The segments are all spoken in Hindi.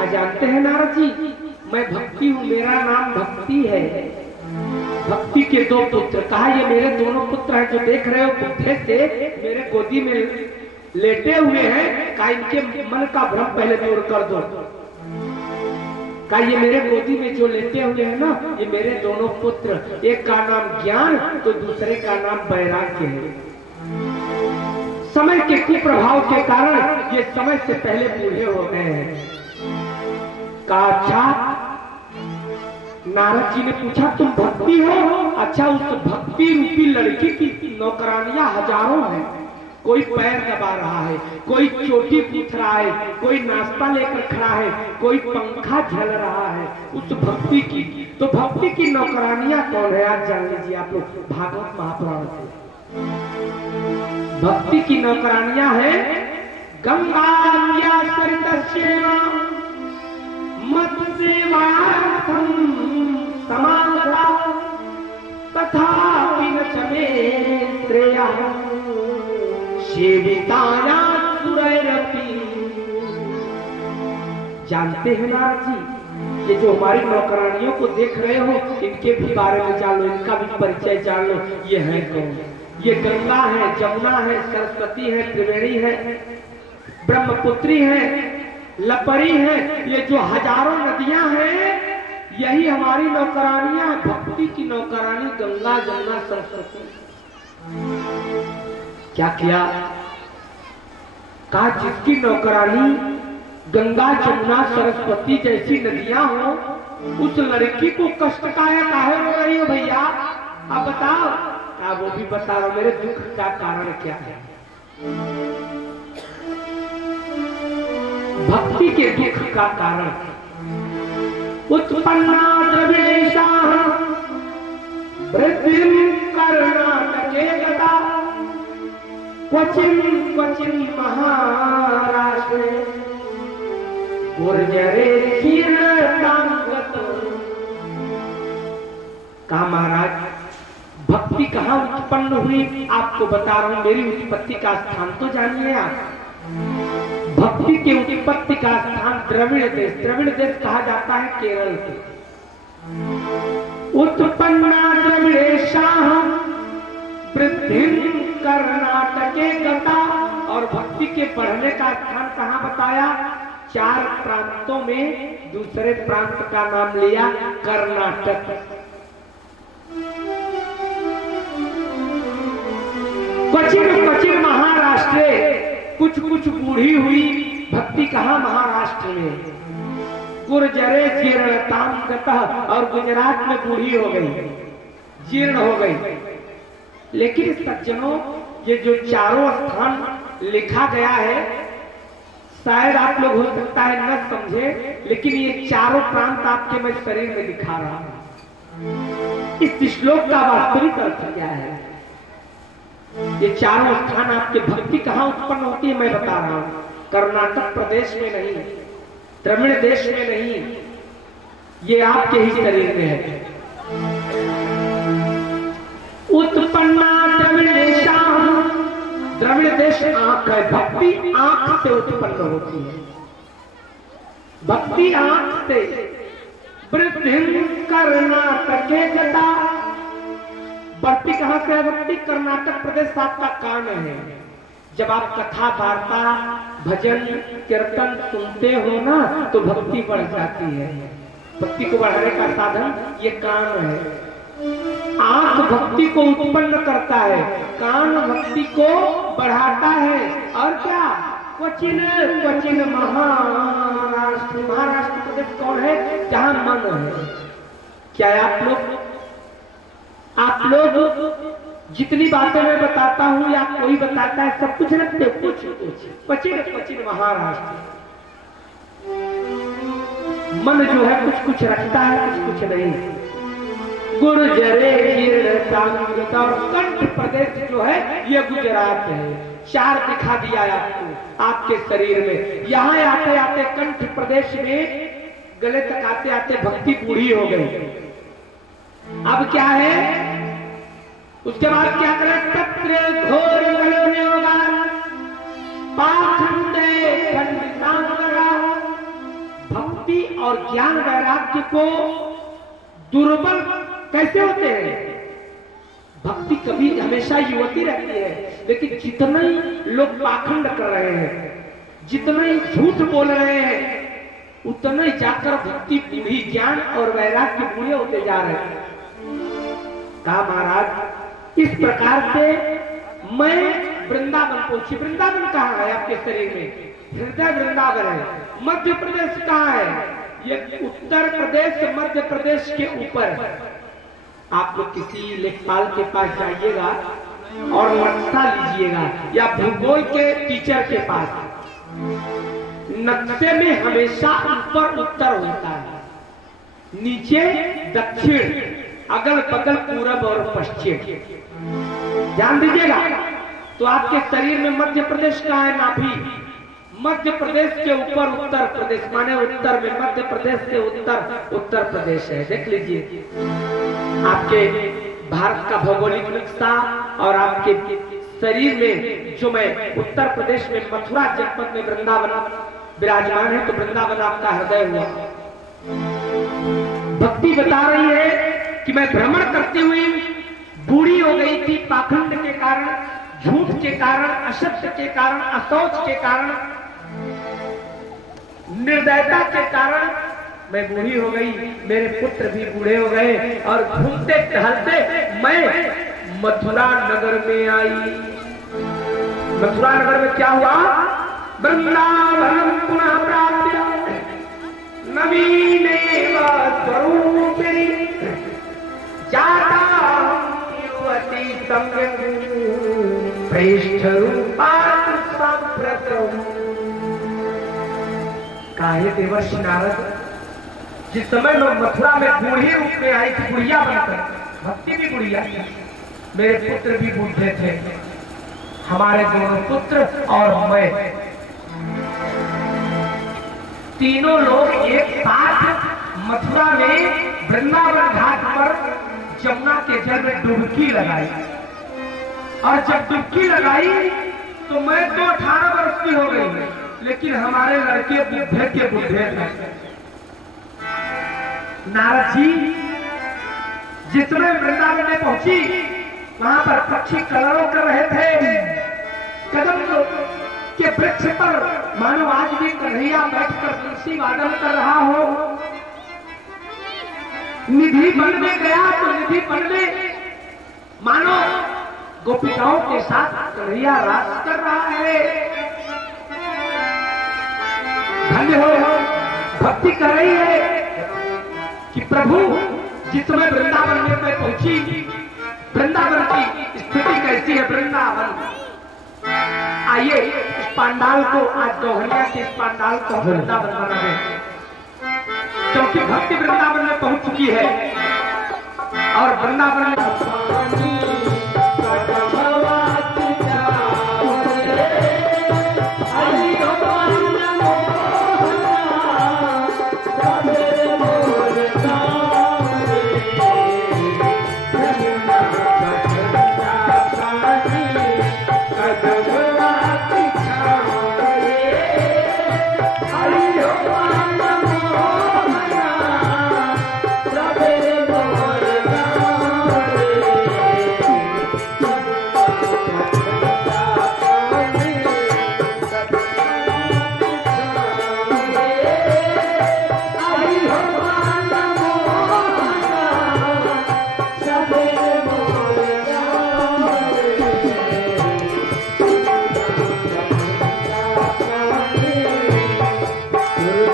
कहा जानते हैं नारद जी, मैं भक्ति हूँ, मेरा नाम भक्ति है। भक्ति के दो पुत्र, कहा ये मेरे दोनों पुत्र हैं जो देख रहे हो बुद्धे से मेरे गोदी में लेटे हुए हैं, कहा इनके मन का भ्रम पहले दूर कर दो। कहा ये मेरे गोदी में जो लेटे हुए हैं ना, ये मेरे दोनों पुत्र, एक का नाम ज्ञान तो दूसरे का नाम वैराग्य है। समय के कुप्रभाव के कारण ये समय से पहले बूढ़े हो गए हैं। कहा अच्छा, नारद जी ने पूछा तुम भक्ति हो? अच्छा, उस भक्ति रूपी लड़की की नौकरानियां हजारों हैं। कोई पैर दबा रहा है, कोई चोटी पूछ रहा है, कोई नाश्ता लेकर खड़ा है, कोई पंखा झल रहा है उस भक्ति की। तो भक्ति की नौकरानियां कौन है आज जान लीजिए आप लोग भागवत महापुराण से। भक्ति की नौकरानियां हैं गंगा सरितस्येवा मत्सेवार्थं समागता तथापि न च मे श्रेयः सेविताया सुरैरपि। जानते हैं नारद जी, ये जो हमारी नौकरानियों को देख रहे हो इनके भी बारे में जान लो, इनका भी परिचय जान लो। ये है कौन? ये गंगा है, जमुना है, सरस्वती है, त्रिवेणी है, ब्रह्मपुत्री है, लपरी है। ये जो हजारों नदियां हैं यही हमारी नौकरानियां। भक्ति की नौकरानी गंगा, जमुना, सरस्वती। क्या किया? कहा जिसकी नौकरानी गंगा, जमुना, सरस्वती जैसी नदियां हो, उस लड़की को कष्ट काहे हो रही हो भैया? आप बताओ। वो भी बता रहा, मेरे दुख का कारण क्या है? भक्ति के दुख का कारण उत्पन्ना द्रविणेशा वृद्धिं कर्णाटके गता क्वचिन क्वचिन महाराष्ट्रे गुर्जरे क्षीरतांगत। कहा महाराज भक्ति कहाँ उत्पन्न हुई? आपको बता रहा हूं, मेरी उत्पत्ति का स्थान तो जानिए आप। भक्ति के उत्पत्ति का स्थान द्रविड़ देश। द्रविड़ देश कहा जाता है केरल से। उत्पन्ना द्रविड़ेशाः वृद्धिं कर्णाटके गता। और भक्ति के बढ़ने का स्थान कहाँ बताया? 4 प्रांतों में दूसरे प्रांत का नाम लिया कर्नाटक। क्वचिन क्वचिन महाराष्ट्र, कुछ कुछ बूढ़ी हुई भक्ति कहाँ? महाराष्ट्र में। गुर्जरे जीर्णतां गतः, और गुजरात में बूढ़ी हो गई, जीर्ण हो गई। लेकिन सज्जनों, ये जो चारों स्थान लिखा गया है शायद आप लोग हो सकता है न समझे, लेकिन ये चारों प्रांत आपके मैं शरीर में दिखा रहा हूं। इस श्लोक का वास्तविक अर्थ क्या है? ये चारों स्थान आपके भक्ति कहाँ उत्पन्न होती है मैं बता रहा हूं। कर्नाटक प्रदेश में नहीं, द्रविड़ देश में नहीं, ये आपके ही शरीर में है। उत्पन्ना द्रविड़ेशा, द्रविड़ देश आंख है। भक्ति आंख से उत्पन्न होती है, भक्ति आंख से। वृद्धिं कर्णाटके गता, बढ़ती कहां से है भक्ति? कर्नाटक प्रदेश आपका कान है। जब आप कथा वार्ता भजन कीर्तन सुनते हो ना तो भक्ति बढ़ जाती है। भक्ति को बढ़ाने का साधन ये कान है। आंख भक्ति को उत्पन्न करता है, कान भक्ति को बढ़ाता है। और क्या? क्वचिन क्वचिन महाराष्ट्र, महाराष्ट्र प्रदेश कौन है? जहां मन है। क्या आप लोग जितनी बातें मैं बताता हूं या कोई बताता है सब कुछ रखते हो? कुछ क्वचिन क्वचिन महाराष्ट्र। मन जो है कुछ कुछ रखता है, कुछ कुछ नहीं। गुर्जरे कीर्तन, कंठ प्रदेश जो है ये गुजरात है। 4 दिखा दिया आपको आपके शरीर में। यहाँ आते आते कंठ प्रदेश में गले तक आते आते भक्ति बूढ़ी हो गई। अब क्या है? उसके बाद क्या करें? तत्र घोर पाखंडे खंडितांगरा। भक्ति ज्ञान वैराग्य को दुर्बल कैसे होते हैं? भक्ति कभी हमेशा युवती रहती है, लेकिन जितने ही लोग पाखंड कर रहे हैं, जितने ही झूठ बोल रहे हैं, उतना ही जाकर भक्ति बूढ़ी, ज्ञान और वैराग्य बूढ़े होते जा रहे हैं। कहा महाराज इस प्रकार से मैं वृंदावन पहुंची। वृंदावन कहाँ है आपके शरीर में? हृदय वृंदावन है। मध्य प्रदेश कहाँ है? ये उत्तर प्रदेश मध्य प्रदेश के ऊपर। आप लोग किसी लेखपाल के पास जाइएगा और नक्शा लीजिएगा, या भूगोल के टीचर के पास, नक्शे में हमेशा ऊपर उत्तर होता है, नीचे दक्षिण, अगल बगल पूरब और पश्चिम। ध्यान दीजिएगा। तो आपके शरीर में मध्य प्रदेश का है नाभि, मध्य प्रदेश के ऊपर उत्तर प्रदेश, माने उत्तर में मध्य प्रदेश से उत्तर उत्तर प्रदेश है। देख लीजिए आपके भारत का भौगोलिक नक्शा, और आपके शरीर में जो मैं उत्तर प्रदेश में मथुरा जनपद में वृंदावन विराजमान है, तो वृंदावन आपका हृदय हुआ। भक्ति बता रही है कि मैं भ्रमण करती हुई बूढ़ी हो गई थी, पाखंड के कारण, झूठ के कारण, असत्य के कारण, असोच के कारण, निर्दयता के कारण मैं बूढ़ी हो गई, मेरे पुत्र भी बूढ़े हो गए, और घूमते टहलते मैं मथुरा नगर में आई। मथुरा नगर में क्या हुआ? वृंदावनम पुनः प्राप्य नवीनेव स्वरूपिणी जाता युवती संगं प्रेष्ठ रूपात् सांप्रतम्। काहे देवर्षि नारद, जिस समय मैं मथुरा में बूढ़ी रूप में आई थी, बुढ़िया बनकर, भक्ति भी बुढ़िया थी, मेरे पुत्र भी बूढ़े थे, हमारे दोनों पुत्र और मैं, तीनों लोग एक साथ मथुरा में वृंदावन घाट पर जमुना के जल में डुबकी लगाई। और जब डुबकी लगाई तो मैं तो 18 वर्ष की हो गई, लेकिन हमारे लड़के बूढ़े के बूढ़े थे। नारद जी जिस समय वृंदावन में पहुंची, वहां पर पक्षी कलरव कर रहे थे, कदम के वृक्ष पर मानो आज भी कन्हैया बैठकर तुलसी वादन कर रहा हो। निधि वन में गया तो निधि वन में मानो गोपिकाओं के साथ कन्हैया रास कर रहा है। धन्य हो, भक्ति कर रही है कि प्रभु जिस समय वृंदावन में मैं पहुंची, वृंदावन की स्थिति कैसी है? वृंदावन, आइए इस पंडाल को, आज दोहनिया के इस पंडाल को हम वृंदावन बना दें, क्योंकि भक्ति वृंदावन में पहुंच चुकी है। और वृंदावन में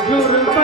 जुर्म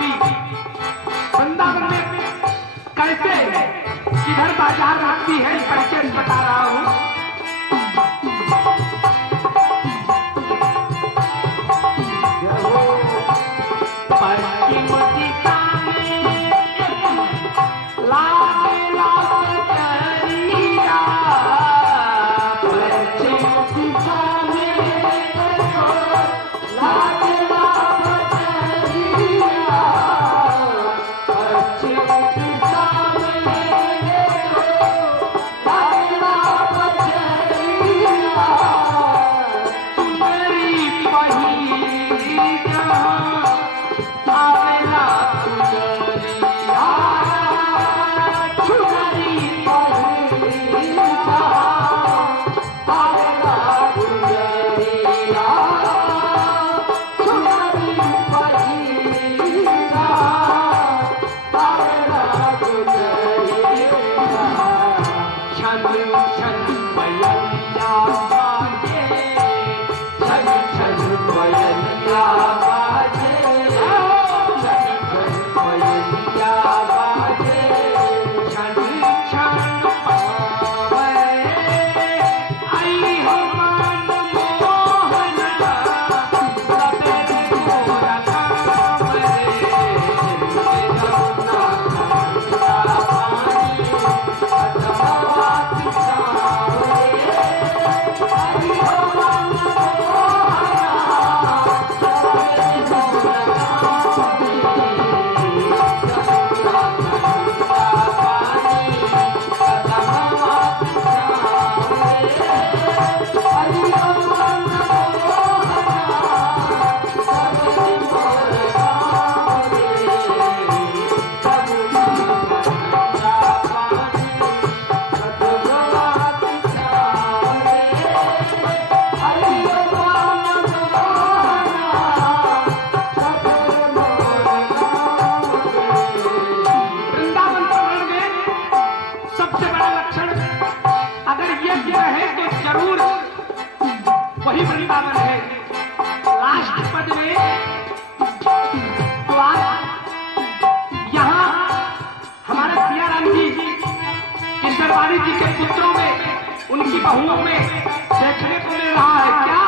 पापी वृंदावन में कैसे किधर बाजार लगती है परिचय बता रहा हूँ। जी के पुत्रों में उनकी बहुओं में देखने को मिल रहा है क्या?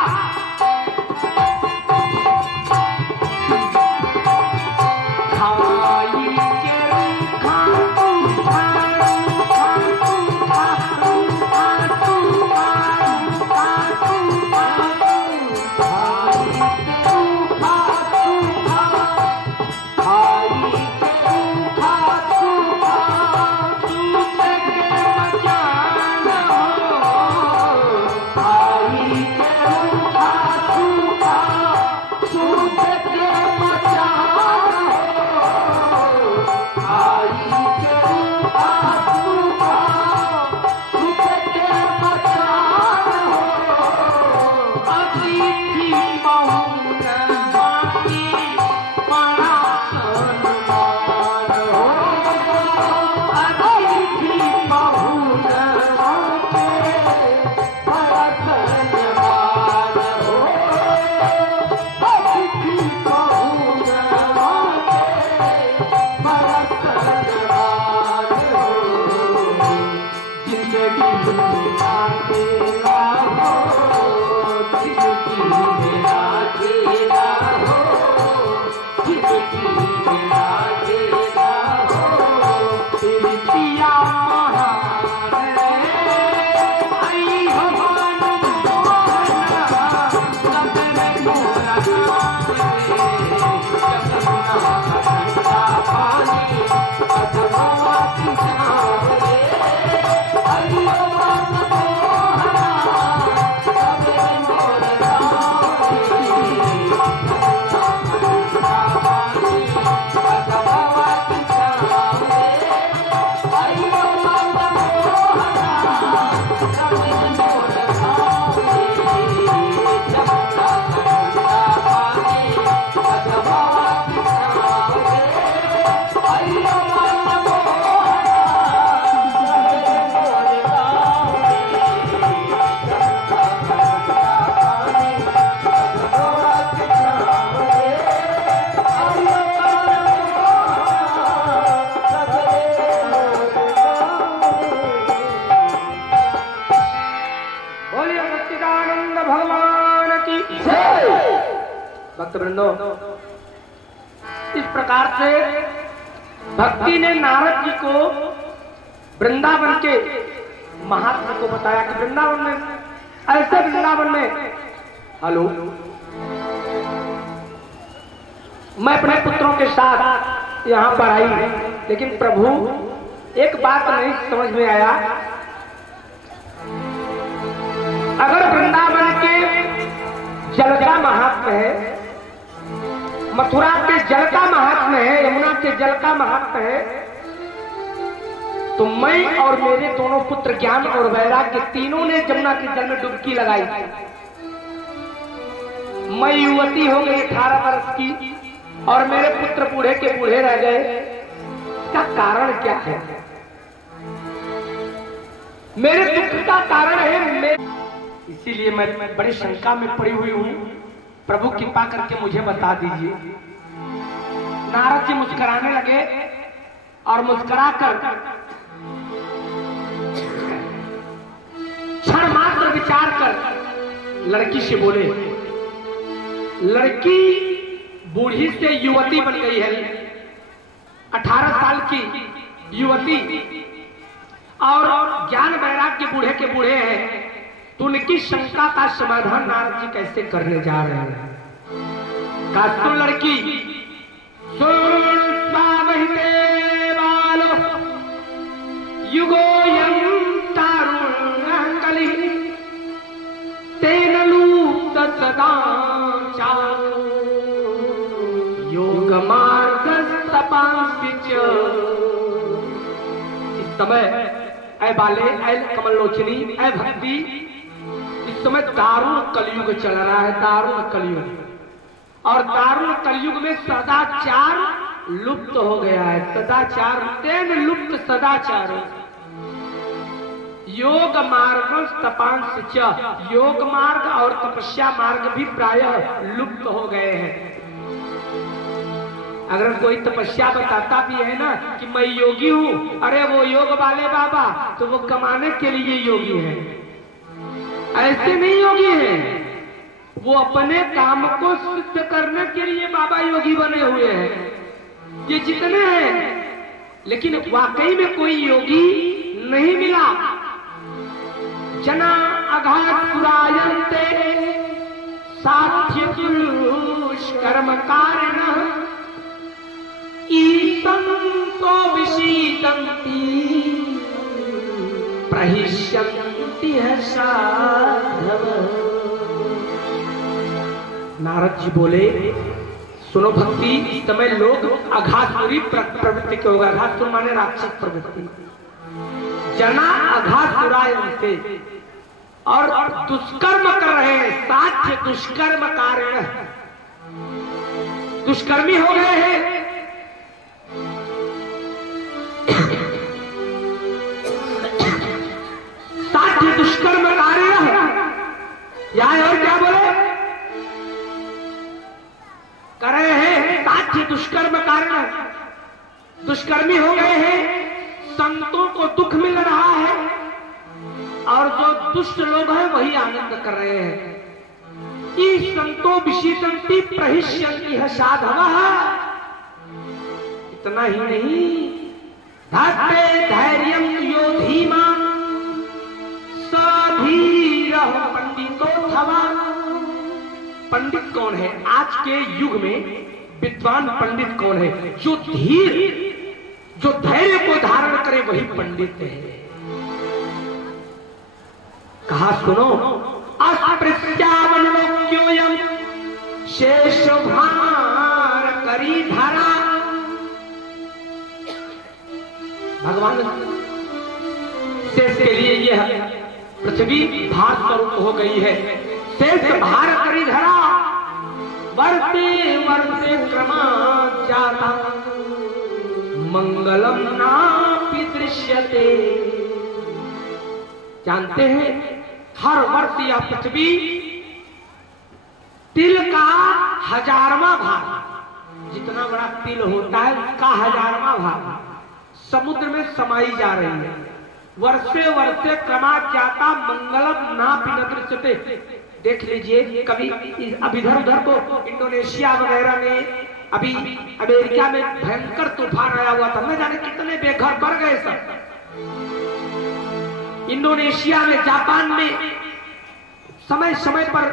Oh इस प्रकार से भक्ति ने नारद जी को वृंदावन के महात्मा को बताया कि वृंदावन में ऐसे वृंदावन में हेलो मैं अपने पुत्रों के साथ यहाँ पर आई, लेकिन प्रभु एक बात नहीं समझ में आया। अगर वृंदावन के जल का महात्म है, मथुरा के जल का महात्म है, यमुना के जल का महात्म है, तो मैं और मेरे दोनों पुत्र ज्ञान और वैराग्य तीनों ने जमुना के जल में डुबकी लगाई थी। मैं युवती हो गई 18 वर्ष की और मेरे पुत्र बूढ़े के बूढ़े रह गए। इसका कारण क्या है? मेरे दुख का कारण है इसीलिए मैं बड़ी शंका में पड़ी हुई हूं। प्रभु कृपा करके मुझे बता दीजिए। नारद जी मुस्कुराने लगे और मुस्कुराकर क्षण मात्र विचार कर लड़की से बोले। लड़की बूढ़ी से युवती बन गई है, 18 साल की युवती, और ज्ञान वैराग्य बूढ़े के बूढ़े हैं। तो उनकी शंका का समाधान नारद जी कैसे करने जा रहे हैं? का सुन लड़की, सुन बालो युगोयं तारुण्य कलि तेन लूप्त सदा योग मार्ग इस समय ऐ बाले, ऐ कमलोचनी, ऐ भक्ति, इस समय दारुण कलयुग चल रहा है, दारुण कलयुग। और दारुण कलयुग में सदाचार लुप्त हो गया है। सदाचार तेन लुप्त सदाचार, योग मार्ग तपांश, योग मार्ग और तपस्या मार्ग भी प्रायः लुप्त हो गए हैं। अगर कोई तपस्या बताता भी है ना कि मैं योगी हूं, अरे वो योग वाले बाबा तो वो कमाने के लिए योगी है, ऐसे नहीं योगी है। वो अपने काम को सिद्ध करने के लिए बाबा योगी बने हुए हैं। ये जितने हैं, लेकिन वाकई में कोई योगी नहीं मिला। जना अघासुरायन्ते साध्य दुष्कर्म कारिणः ईसंतो विशीदन्ति प्रहिष्यन्ति साधव। नारद जी बोले, सुनो भक्ति, इस समय लोग अघासुरी प्रवृत्ति के होगा। अघासुर माने राक्षस प्रवृत्ति। जना अघासुरायन्ते, और दुष्कर्म कर रहे हैं। साध्य दुष्कर्म कारण, दुष्कर्मी हो गए हैं। साध्य दुष्कर्म कार्य यहां और क्या बोले कर रहे हैं? साध्य दुष्कर्म कारण, दुष्कर्मी हो गए हैं। संतों को दुख मिल रहा है और जो दुष्ट लोग हैं वही आनंद कर रहे हैं। ई संतो विशीदन्ति प्रहिष्यन्ति साधवः। इतना ही नहीं, धत्ते धैर्यं यो धीमान् सधीरः पंडितोऽथवा। पंडित कौन है? आज के युग में विद्वान पंडित कौन है? जो धीर, जो धैर्य को धारण करे वही पंडित है। कहा सुनो, अस्पृश्यावलोक्योऽयं शेषभार करी धारा। भगवान शेष के लिए यह पृथ्वी भार स्वरूप हो गई है। शेष भार करी धरा, वर्षे वर्षे क्रमात् जाता मंगलम नापि दृश्यते। जानते हैं, हर वर्ष यह पृथ्वी तिल का 1000वां भाग, जितना बड़ा तिल होता है उसका 1000वां भाग समुद्र में समाई जा रही है। वर्षे वर्षे क्रमात् जाता मंगलम नापि न दृश्यते। देख लीजिए, कभी अब इधर उधर को इंडोनेशिया वगैरह में अभी अमेरिका में भयंकर तूफान आया हुआ था, न जाने कितने बेघर बढ़ गए सब। इंडोनेशिया में, जापान में समय समय पर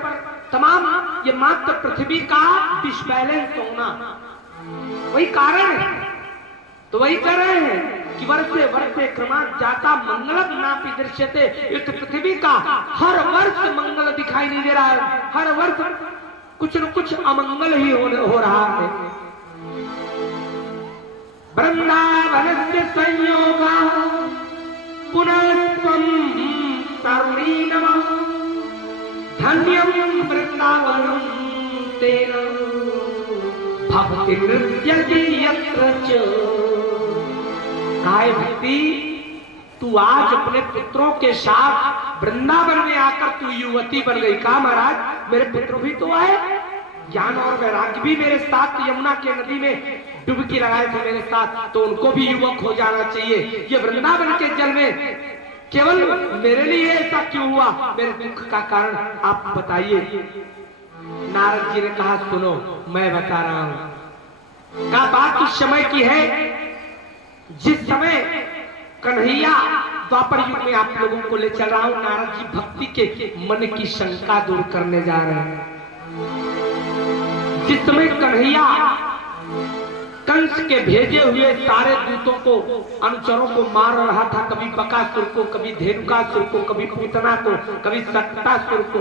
तमाम ये मात्र पृथ्वी का डिसबैलेंस होना वही कारण है। तो वही कर रहे हैं कि वर्षे वर्षे क्रमात् जाता मंगलम नापि दृश्यते। इस पृथ्वी का हर वर्ष मंगल दिखाई नहीं दे रहा है, हर वर्ष कुछ न कुछ अमंगल ही हो रहा है। वृंदावनस्य संयोगा पुनस्त्वं तरुणी नमः धन्यं वृंदावनं तेन भक्ति नृत्यति यत्र च। काय भक्ति, तू आज अपने पुत्रों के साथ वृंदावन में आकर तू युवती बन गई। कहा महाराज मेरे पुत्र भी तो आए, ज्ञान और वैराग्य भी मेरे साथ यमुना के नदी में डुबकी लगाए थे मेरे साथ, तो उनको भी युवक हो जाना चाहिए। ये वृंदावन के जल में केवल मेरे लिए ऐसा क्यों हुआ, मेरे दुख का कारण आप बताइए। नारद जी ने कहा सुनो मैं बता रहा हूं। क्या बात उस समय की है जिस समय कन्हैया द्वापर युग में आप लोगों को ले चल रहा हूं। नारद जी भक्ति के मन की शंका दूर करने जा रहे हैं। जिस समय कन्हैया कंस के भेजे हुए सारे दूतों को, अनुचरों को मार रहा था, कभी बकासुर को, कभी धेनुकासुर को, कभी पूतना को, कभी सक्तासुर को,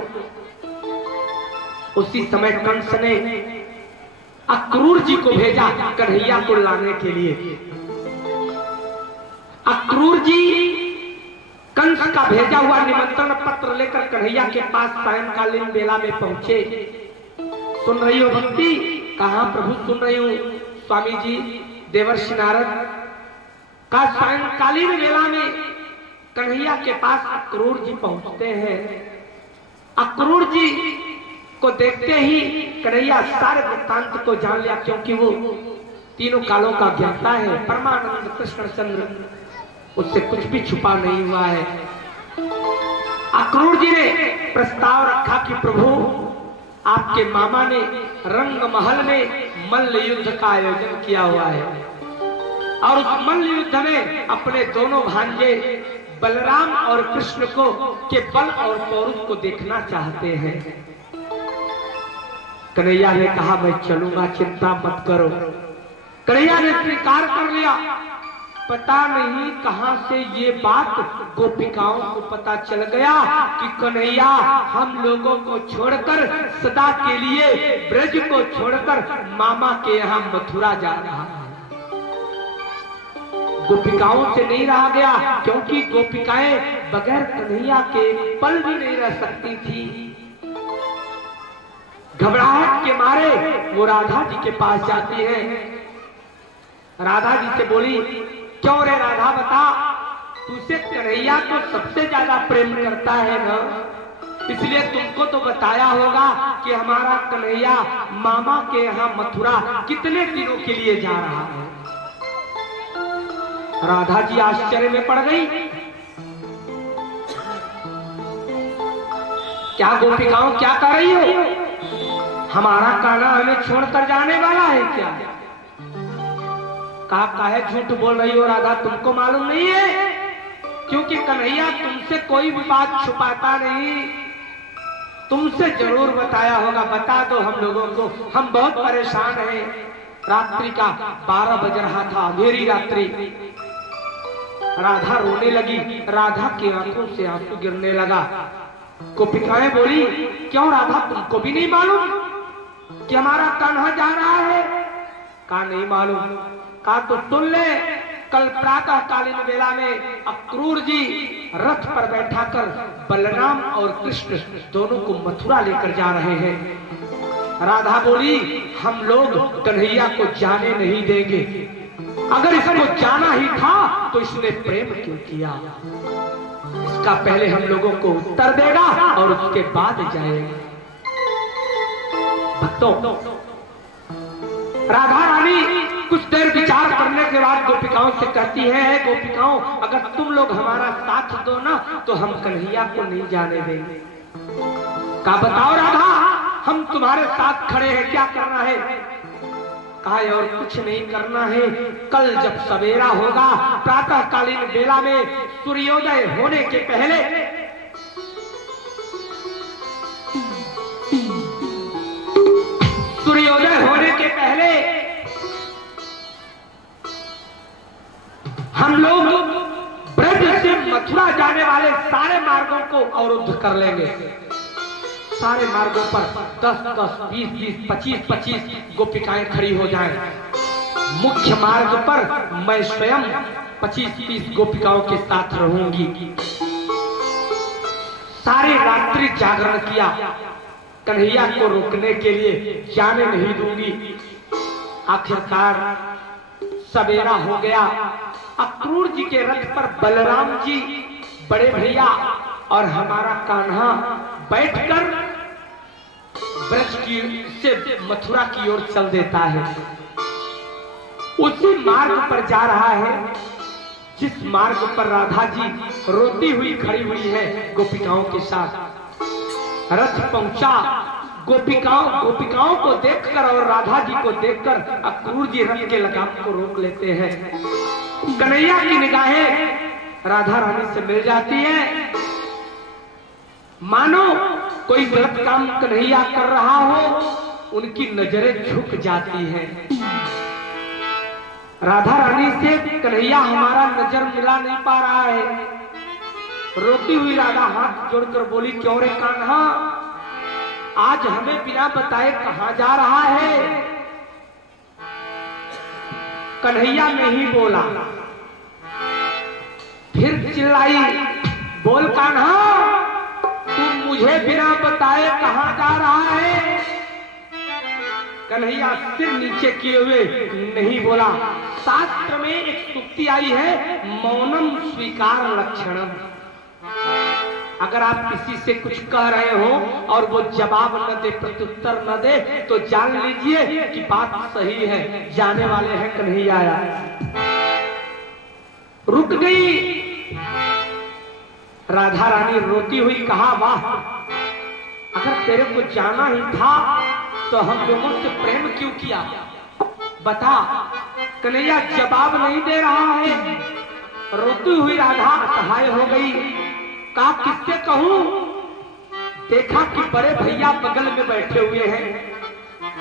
उसी समय कंस ने अक्रूर जी को भेजा कन्हैया को लाने के लिए। अक्रूर जी कंस का भेजा हुआ निमंत्रण पत्र लेकर कन्हैया के पास सायंकालीन बेला में पहुंचे। सुन रही हो भक्ति? कहां प्रभु सुन रही हूं स्वामी जी। देवर्षि नारद का सायंकालीन बेला में कन्हैया के पास अक्रूर जी पहुंचते हैं। अक्रूर जी को देखते ही कन्हैया सारे वृत्तांत को जान लिया, क्योंकि वो तीनों कालों का ज्ञाता है। परमानंद कृष्णचंद्र, उससे कुछ भी छुपा नहीं हुआ है। अक्रूर जी ने प्रस्ताव रखा कि प्रभु आपके मामा ने रंग महल में मल्ल युद्ध का आयोजन किया हुआ है और उस मल्ल युद्ध में अपने दोनों भांजे बलराम और कृष्ण को के बल और पौरुष को देखना चाहते हैं। कन्हैया ने कहा मैं चलूंगा, चिंता मत करो। कन्हैया ने स्वीकार कर लिया। पता नहीं कहां से ये बात गोपिकाओं को पता चल गया कि कन्हैया हम लोगों को छोड़कर सदा के लिए ब्रज को छोड़कर मामा के यहाँ मथुरा जा रहा है। गोपिकाओं से नहीं रहा गया, क्योंकि गोपिकाएं बगैर कन्हैया के पल भी नहीं रह सकती थी। घबराहट के मारे वो राधा जी के पास जाती है। राधा जी से बोली क्यों रे राधा बता, तुझसे कन्हैया तो सबसे ज्यादा प्रेम करता है ना, इसलिए तुमको तो बताया होगा कि हमारा कन्हैया मामा के यहाँ मथुरा कितने दिनों के लिए जा रहा है। राधा जी आश्चर्य में पड़ गई। क्या गोपिकाओं क्या कर रही हो? हमारा कान्हा हमें छोड़कर जाने वाला है क्या? कहा काहे झूठ बोल रही हो राधा, तुमको मालूम नहीं है? क्योंकि कन्हैया तुमसे कोई भी बात छुपाता नहीं, तुमसे जरूर बताया होगा। बता दो हम लोगों को, हम बहुत परेशान हैं। रात्रि का 12 बज रहा था, अंधेरी रात्रि। राधा रोने लगी, राधा की आंखों से आंसू गिरने लगा। गोपिकाएं बोली क्यों राधा, तुमको भी नहीं मालूम कि हमारा कान्हा जा रहा है? कहा नहीं मालूम। कहा तो सुन ले, कल प्रातः कालीन बेला में अक्रूर जी रथ पर बैठाकर बलराम और कृष्ण दोनों को मथुरा लेकर जा रहे हैं। राधा बोली हम लोग कन्हैया को जाने नहीं देंगे। अगर इसको जाना ही था तो इसने प्रेम क्यों किया? इसका पहले हम लोगों को उत्तर देगा और उसके बाद जाएगा। भक्तों, राधा रानी कुछ देर विचार करने के बाद गोपिकाओं से कहती है गोपिकाओं, अगर तुम लोग हमारा साथ दो ना तो हम कन्हैया को नहीं जाने देंगे। का बताओ राधा, हम तुम्हारे साथ खड़े हैं, क्या करना है? कहा और कुछ नहीं करना है, कल जब सवेरा होगा प्रातःकालीन बेला में सूर्योदय होने के पहले हम लोग ब्रज से मथुरा जाने वाले सारे मार्गों को अवरुद्ध कर लेंगे। सारे मार्गों पर 10-10, 20-20, 25-25 गोपिकाएं खड़ी हो जाएं। मुख्य मार्ग पर मैं स्वयं 25-30 गोपिकाओं के साथ रहूंगी। सारी रात्रि जागरण किया, कन्हैया को रोकने के लिए जाने नहीं दूंगी। आखिरकार सवेरा हो गया। अक्रूर जी के रथ पर बलराम जी, बड़े भैया और हमारा कान्हा बैठकर ब्रज की से मथुरा की ओर चल देता है। उसी मार्ग पर जा रहा है जिस मार्ग पर राधा जी रोती हुई खड़ी हुई है गोपिकाओं के साथ। रथ पहुंचा, गोपिकाओं को देखकर और राधा जी को देखकर अक्रूर जी रथ के लगाम को रोक लेते हैं। कन्हैया की निगाहें राधा रानी से मिल जाती है, मानो कोई गलत काम कन्हैया कर रहा हो, उनकी नजरें झुक जाती हैं। राधा रानी से कन्हैया हमारा नजर मिला नहीं पा रहा है। रोती हुई राधा हाथ जोड़कर बोली, क्यों रे कान्हा, आज हमें बिना बताए कहां जा रहा है? कन्हैया नहीं बोला, फिर चिल्लाई, बोल कान्हा, तुम मुझे बिना बताए कहां जा रहा है? कन्हैया सिर नीचे किए हुए नहीं बोला। शास्त्र में एक सूक्ति आई है, मौनम स्वीकार लक्षणम। अगर आप किसी से कुछ कह रहे हो और वो जवाब न दे, प्रत्युत्तर न दे, तो जान लीजिए कि बात सही है, जाने वाले हैं कन्हैया। रुक गई राधा रानी रोती हुई, कहा, वाह, अगर तेरे को जाना ही था तो हम लोगों से प्रेम क्यों किया? बता। कन्हैया जवाब नहीं दे रहा है। रोती हुई राधा असहाय हो गई। कहा, किससे कहूं? देखा कि बड़े भैया बगल में बैठे हुए हैं।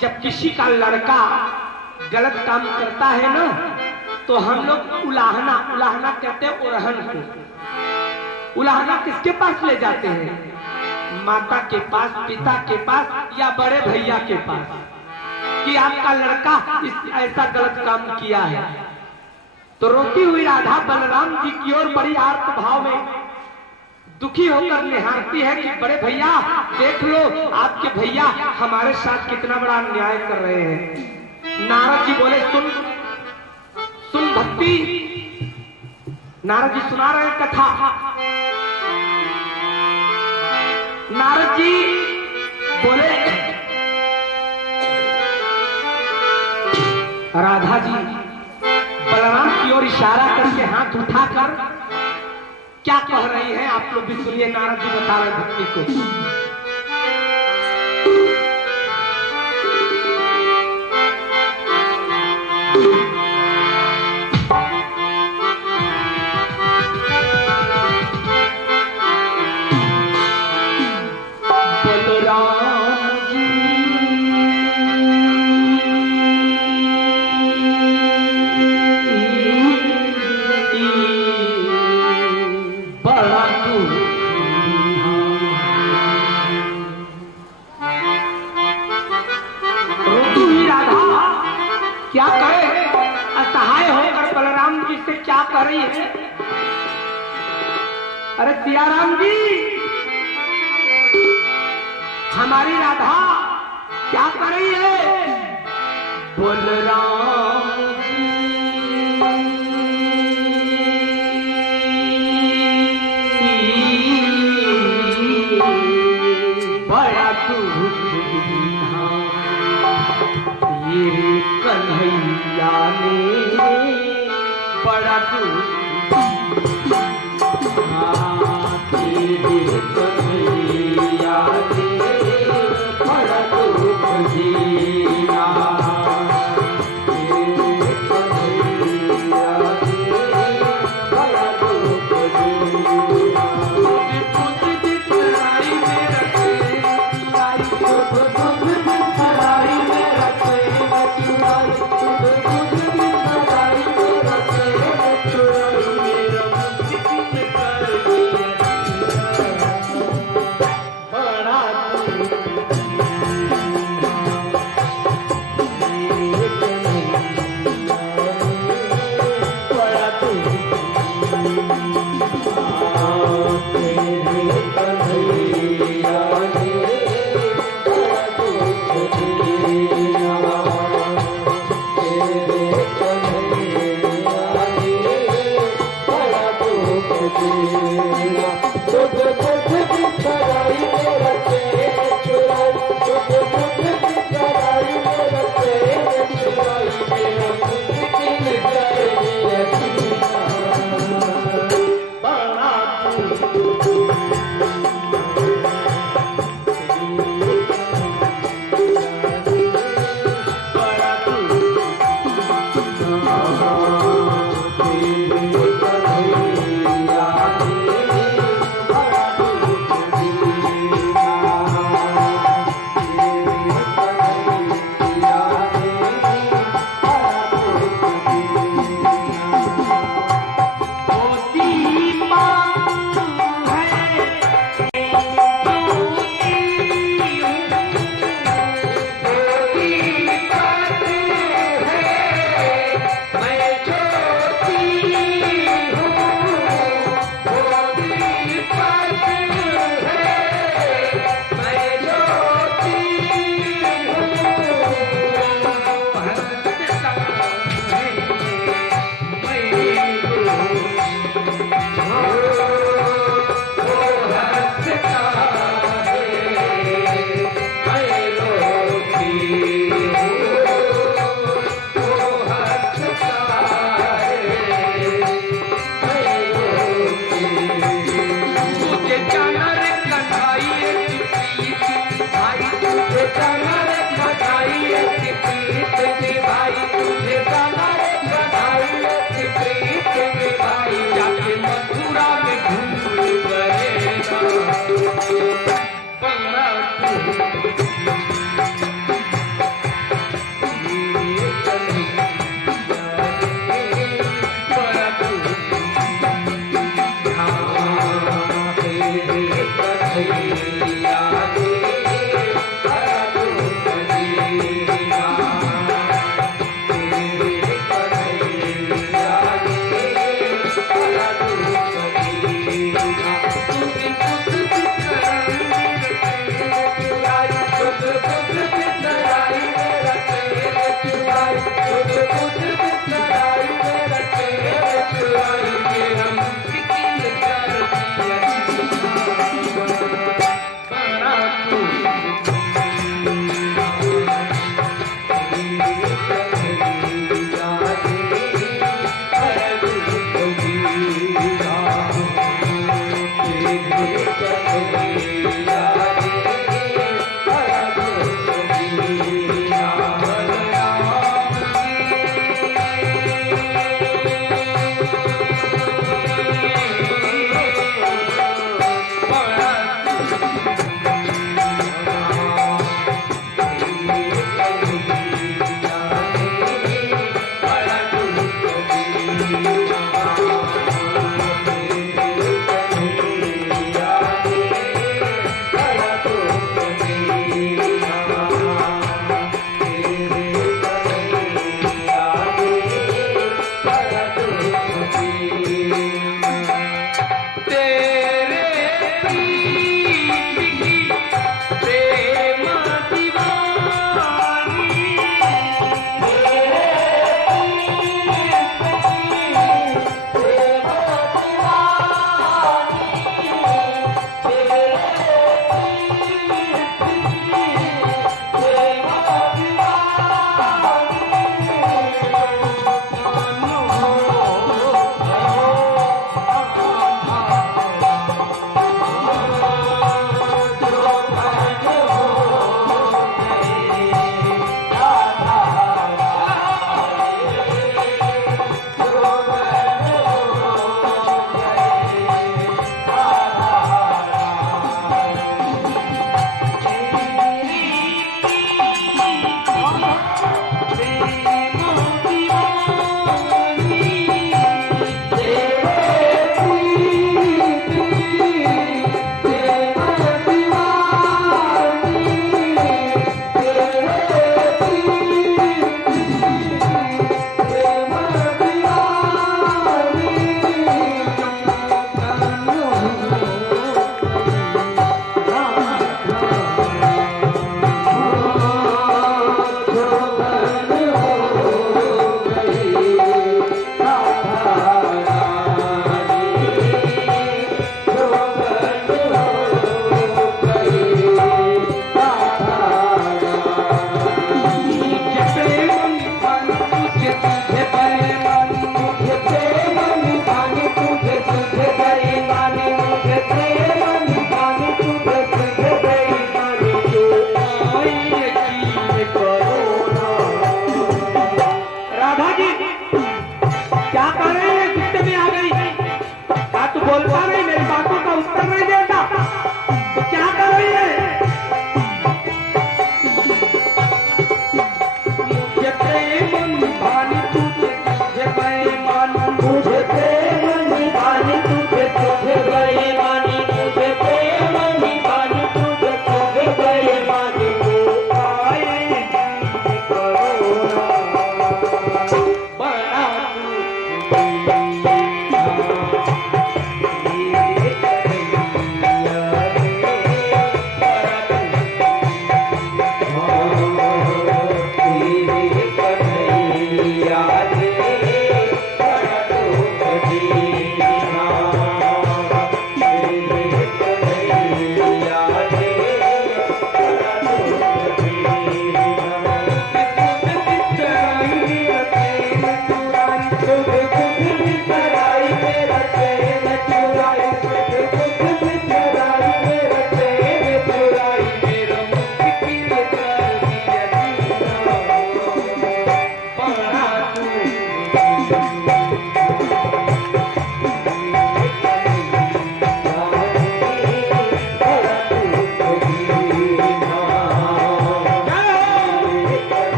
जब किसी का लड़का गलत काम करता है ना, तो हम लोग उलाहना कहते हैं उरहन को। उलाहना किसके पास ले जाते हैं? माता के पास, पिता के पास या बड़े भैया के पास, कि आपका लड़का ऐसा गलत काम किया है। तो रोती हुई राधा बलराम जी की ओर बड़ी आर्त भाव में दुखी होकर निहारती है कि बड़े भैया देख लो, आपके भैया हमारे साथ कितना बड़ा अन्याय कर रहे हैं। नारद जी बोले, सुन भक्ति। नारद जी सुना रहे हैं कथा। नारद जी बोले, राधा जी बलराम की ओर इशारा करके हाथ उठाकर क्या कह रही है, आप लोग भी सुनिए। नारद जी बता रहे भक्ति को। क्या करे? असहाय होकर बलराम जी से क्या कर रही है? अरे सियाराम जी, हमारी राधा क्या कर रही है? बलराम जी बड़ा दुख तेरे कन्हैया ने बड़ा दुख, तेरे कन्हैया ने बड़ा दुख दिया।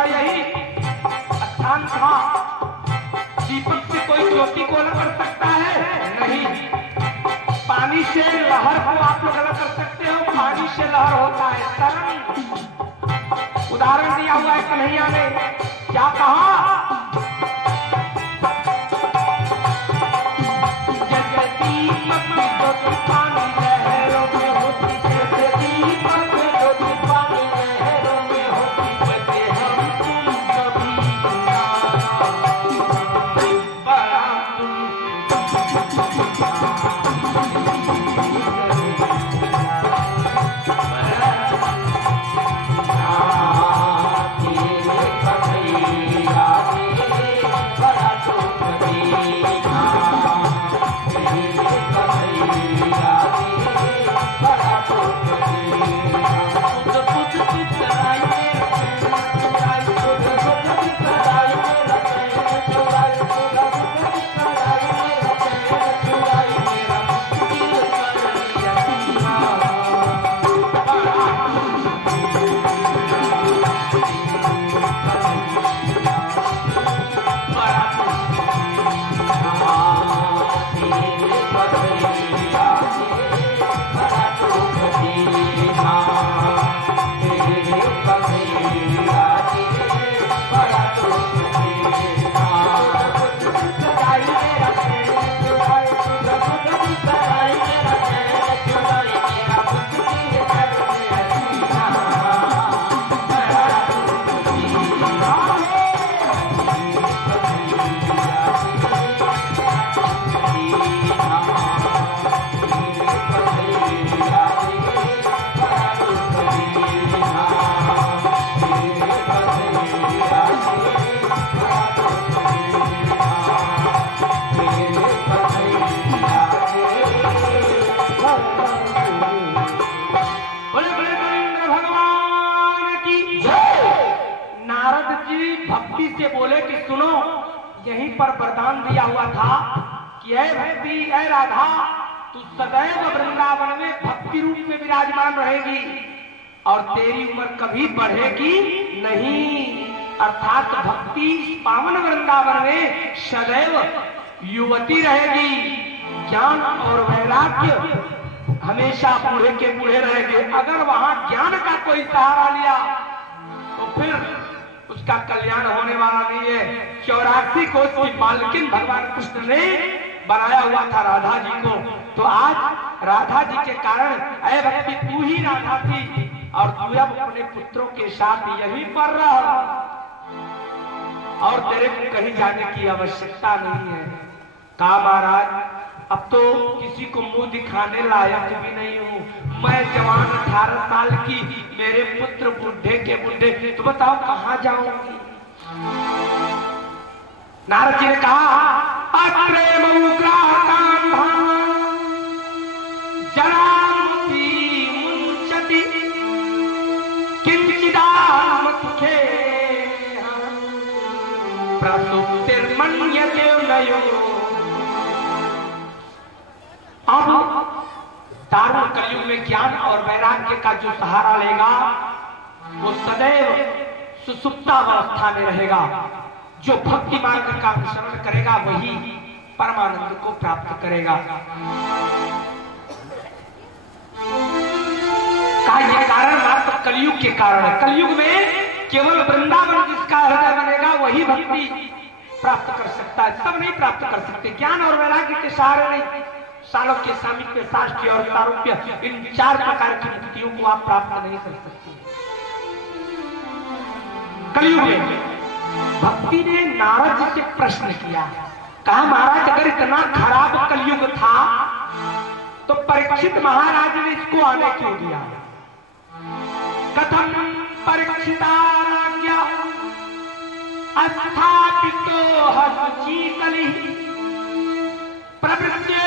का यही स्थान था। दीपक से कोई ज्योति को अलग कर सकता है? नहीं। पानी से लहर को आप लोग अलग कर सकते हो? पानी से लहर होता है तरंग। उदाहरण दिया हुआ है कन्हैया ने, क्या कहा? जैसे दीपक ज्योति पानी लहरों में होती, जैसे दीपक ज्योति पानी लहरों में होती, वैसे हम तुम सभी बड़ा बोले कि सुनो, यहीं पर वरदान दिया हुआ था कि ऐ भक्ति, ऐ राधा, तू सदैव वृंदावन में भक्ति रूप में विराजमान रहेगी और तेरी उम्र कभी बढ़ेगी नहीं। अर्थात भक्ति पावन वृंदावन में सदैव युवती रहेगी। ज्ञान और वैराग्य हमेशा बूढ़े के बूढ़े रहेंगे। अगर वहां ज्ञान का कोई सहारा लिया तो फिर उसका कल्याण होने वाला नहीं है। 84 कोष की मालकिन भगवान कृष्ण ने बनाया हुआ था राधा जी को। तो आज राधा जी के कारण ऐ भक्ति तू ही राधा थी और तू अब अपने पुत्रों के साथ यहीं पर रह और तेरे को कहीं जाने की आवश्यकता नहीं है। कहा महाराज अब तो किसी को मुंह दिखाने लायक भी नहीं हूँ। मैं जवान 18 साल की, मेरे पुत्र बुढ़े के बुढ़े, तो बताओ कहाँ जाऊंगी? नारद जी ने कहा अत्रे जरामती मुंचति किंचिदात्म सुखे प्रसुप्तिर्मन्यते नयो। अब दारुण कलयुग में ज्ञान और वैराग्य का जो सहारा लेगा वो सदैव सुसुप्तावस्था में रहेगा। जो भक्ति मार्ग का अनुसरण करेगा वही परमानंद को प्राप्त करेगा। का ये कारण मात्र कलयुग के कारण है। कलयुग में केवल वृंदावन जिसका हृदय बनेगा वही भक्ति प्राप्त कर सकता है। सब नहीं प्राप्त कर सकते। ज्ञान और वैराग्य के सहारे नहीं। सालोक्य, सामीप्य, साष्टी और सारूप्य, इन 4 प्रकार की मुक्तियों को आप प्राप्त नहीं कर सकते। कलयुग में भक्ति ने नारद जी से प्रश्न किया, कहा महाराज अगर इतना खराब कलयुग था तो परीक्षित महाराज ने इसको आने क्यों दिया? कथम परीक्षिताराज्ञा अस्थापितो हसुची कलि प्रवृत्ते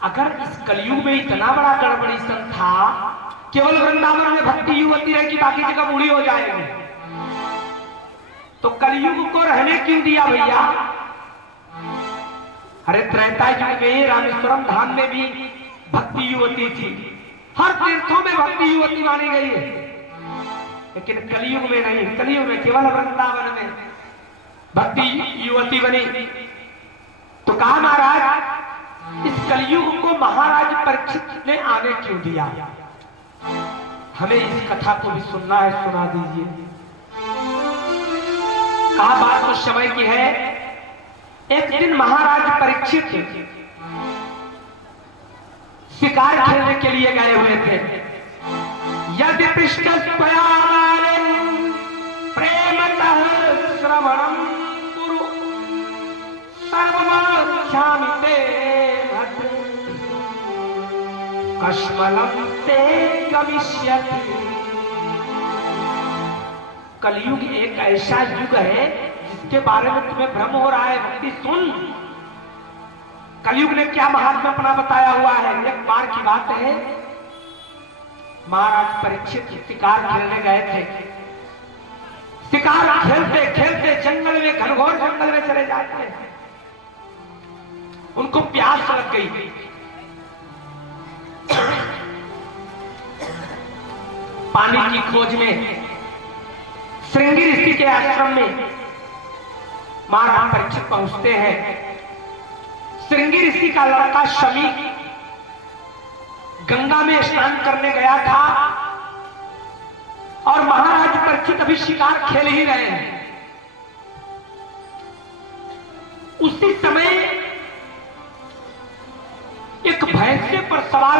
अगर इस कलयुग में इतना बड़ा गड़बड़ी सन था, केवल वृंदावन में भक्ति युवती रहेगी, बाकी जगह बूढ़ी हो जाएगी, तो कलयुग को रहने क्यों दिया भैया? अरे त्रेता युग में रामेश्वरम धाम में भी भक्ति युवती थी, हर तीर्थों में भक्ति युवती मानी गई है, लेकिन कलयुग में नहीं। कलयुग में केवल वृंदावन में भक्ति युवती बनी। तो कहा महाराज इस कलयुग को महाराज परीक्षित ने आने क्यों दिया? हमें इस कथा को भी सुनना है, सुना दीजिए। कहा बात कुछ समय की है। एक दिन महाराज परीक्षित शिकार खेलने के लिए गए हुए थे। यदि पृष्ठ प्रेमतः श्रवणं कुरु सर्वमाख्यामि ते भद्र कश्मलं ते गमिष्यति। कलयुग एक ऐसा युग है जिसके बारे में तुम्हें भ्रम हो रहा है। भक्ति सुन, कलयुग ने क्या महात्मा अपना बताया हुआ है। एक बार की बात है, महाराज परीक्षित शिकार खेलने गए थे। शिकार खेलते खेलते जंगल में, घनघोर जंगल में चले जाते हैं। उनको प्यास लग गई। पानी की खोज में श्रृंगी ऋषि के आश्रम में महाराज परीक्षित पहुंचते हैं। श्रृंगी ऋषि का लड़का शमी गंगा में स्नान करने गया था और महाराज परीक्षित अभी शिकार खेल ही रहे हैं। उसी समय एक भैंसे पर सवार